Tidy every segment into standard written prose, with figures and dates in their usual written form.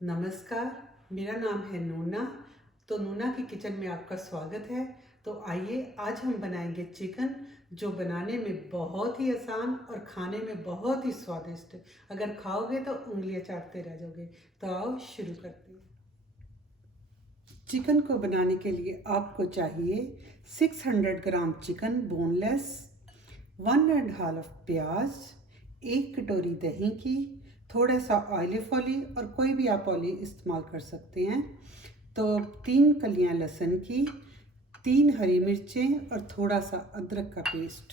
नमस्कार, मेरा नाम है नूना। तो नूना की किचन में आपका स्वागत है। तो आइए आज हम बनाएंगे चिकन, जो बनाने में बहुत ही आसान और खाने में बहुत ही स्वादिष्ट है। अगर खाओगे तो उंगलियां चाटते रह जाओगे। तो आओ शुरू करते हैं। चिकन को बनाने के लिए आपको चाहिए 600 ग्राम चिकन बोनलेस, 1.5 प्याज, 1 कटोरी दही की, थोड़ा सा ऑलिव ऑयल और कोई भी आप ऑयल इस्तेमाल कर सकते हैं। तो 3 कलियां लहसुन की, 3 हरी मिर्चें और थोड़ा सा अदरक का पेस्ट।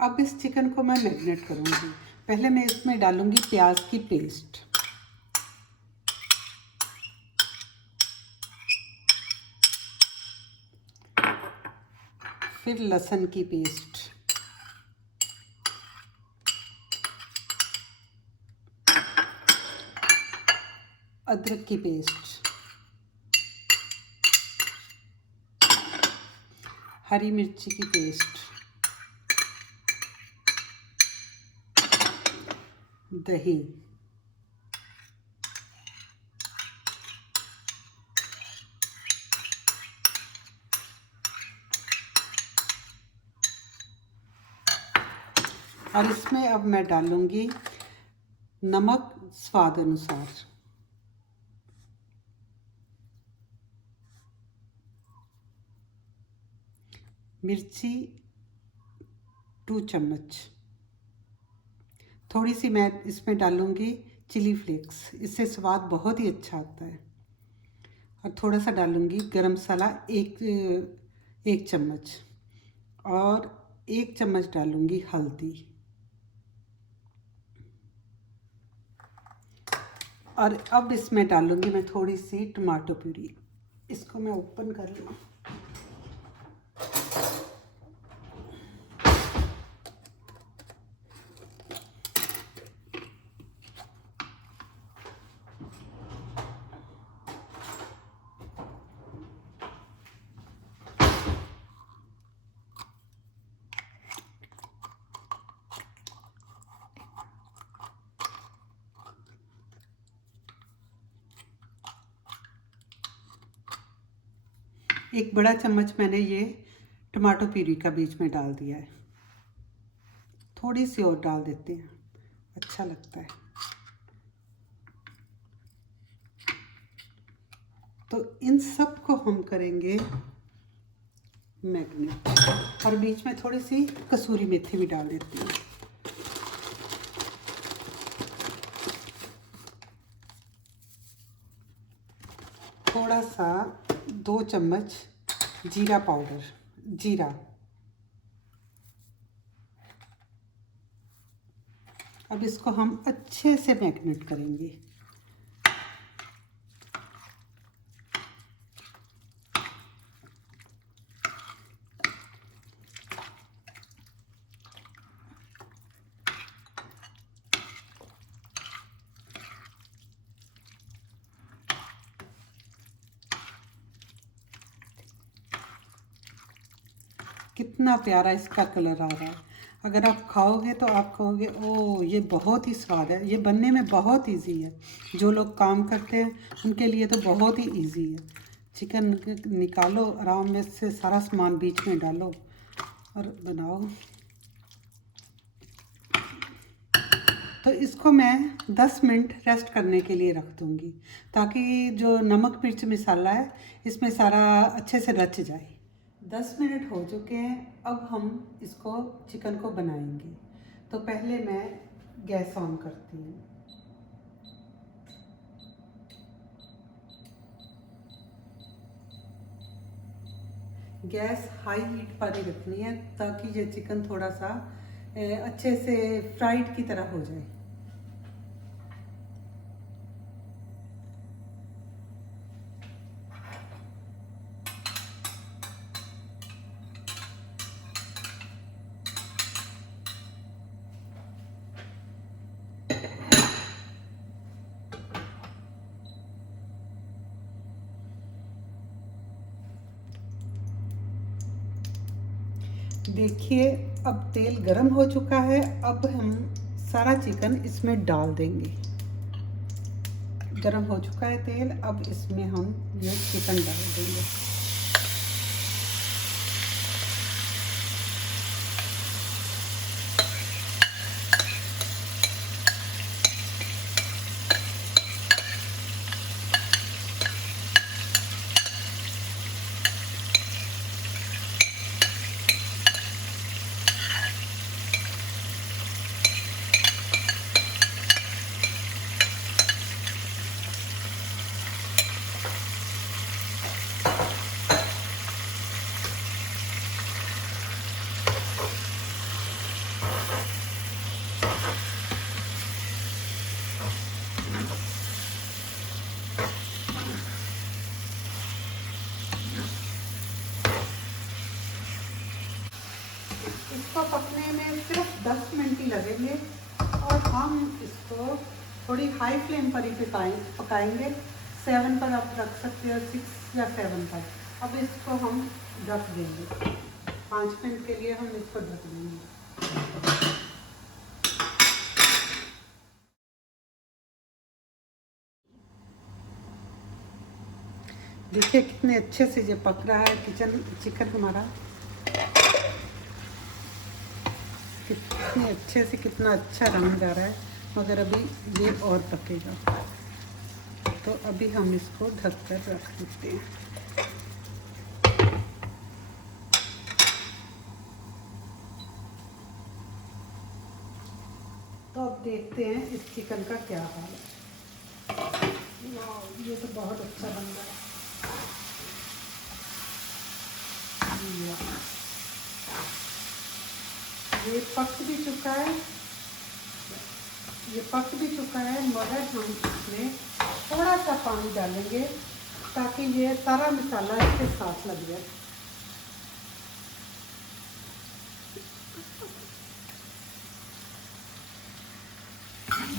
अब इस चिकन को मैं मैरिनेट करूंगी। पहले मैं इसमें डालूंगी प्याज की पेस्ट, फिर लहसुन की पेस्ट, अदरक की पेस्ट, हरी मिर्ची की पेस्ट, दही, और इसमें अब मैं डालूंगी नमक स्वाद अनुसार, मिर्ची 2 चम्मच, थोड़ी सी मैं इसमें डालूंगी चिली फ्लेक्स, इससे स्वाद बहुत ही अच्छा आता है। और थोड़ा सा डालूंगी गरम मसाला, एक चम्मच, और 1 चम्मच डालूंगी हल्दी। और अब इसमें डालूंगी मैं थोड़ी सी टमाटो प्यूरी। इसको मैं ओपन कर लूँ। एक बड़ा चम्मच मैंने ये टमाटो प्यूरी का बीच में डाल दिया है। थोड़ी सी और डाल देते हैं, अच्छा लगता है। तो इन सब को हम करेंगे मैरिनेट, और बीच में थोड़ी सी कसूरी मेथी भी डाल देती हूँ। थोड़ा सा 2 चम्मच जीरा पाउडर, जीरा। अब इसको हम अच्छे से मैरिनेट करेंगे। कितना प्यारा इसका कलर आ रहा है। अगर आप खाओगे तो आप कहोगे ओ ये बहुत ही स्वाद है। ये बनने में बहुत इजी है। जो लोग काम करते हैं उनके लिए तो बहुत ही इजी है। चिकन निकालो, आराम में से सारा सामान बीच में डालो और बनाओ। तो इसको मैं 10 मिनट रेस्ट करने के लिए रख दूँगी, ताकि जो नमक मिर्च मसाला है इसमें सारा अच्छे से रच जाए। 10 मिनट हो चुके हैं। अब हम इसको चिकन को बनाएंगे। तो पहले मैं गैस ऑन करती हूँ। गैस हाई हीट पर ही रखनी है, ताकि ये चिकन थोड़ा सा अच्छे से फ्राइड की तरह हो जाए। देखिए अब तेल गरम हो चुका है। अब हम सारा चिकन इसमें डाल देंगे। गर्म हो चुका है तेल। अब इसमें हम ये चिकन डाल देंगे। इसको पकने में सिर्फ 10 मिनट ही लगेंगे और हम इसको थोड़ी हाई फ्लेम पर ही पकाएंगे। 7 पर आप रख सकते हो, 6 या 7 पर। अब इसको हम ढक देंगे 5 मिनट के लिए। हम इसको ढक देंगे। देखिए कितने अच्छे से ये पक रहा है चिकन हमारा। कितने अच्छे से, कितना अच्छा रंग आ रहा है। मगर अभी ये और पकेगा, तो अभी हम इसको ढक कर रख देते हैं। तो अब देखते हैं इस चिकन का क्या हाल है। ये तो बहुत अच्छा बन रहा है। ये पक भी चुका है, मगर हम इसमें थोड़ा सा पानी डालेंगे ताकि ये सारा मसाला इसके साथ लग जाए।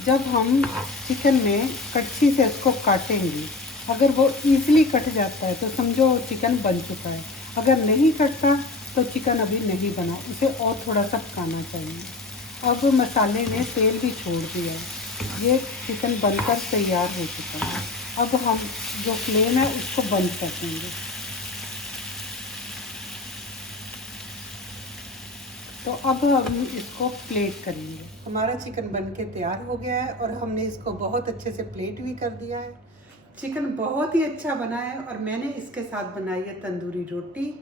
जब हम चिकन में कड़छी से इसको काटेंगे, अगर वो इजीली कट जाता है तो समझो चिकन बन चुका है। अगर नहीं कटता तो चिकन अभी नहीं बना, उसे और थोड़ा सा पकाना चाहिए। अब मसाले ने तेल भी छोड़ दिया है, ये चिकन बनकर तैयार हो चुका है। अब हम जो फ्लेम है उसको बंद कर देंगे। तो अब हम इसको प्लेट करेंगे। हमारा चिकन बन के तैयार हो गया है और हमने इसको बहुत अच्छे से प्लेट भी कर दिया है। चिकन बहुत ही अच्छा बना है और मैंने इसके साथ बनाई है तंदूरी रोटी।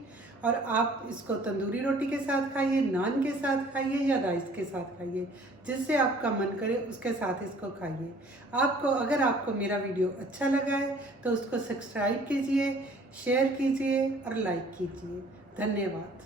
और आप इसको तंदूरी रोटी के साथ खाइए, नान के साथ खाइए या राइस के साथ खाइए, जिससे आपका मन करे उसके साथ इसको खाइए। अगर आपको मेरा वीडियो अच्छा लगा है तो उसको सब्सक्राइब कीजिए, शेयर कीजिए और लाइक कीजिए। धन्यवाद।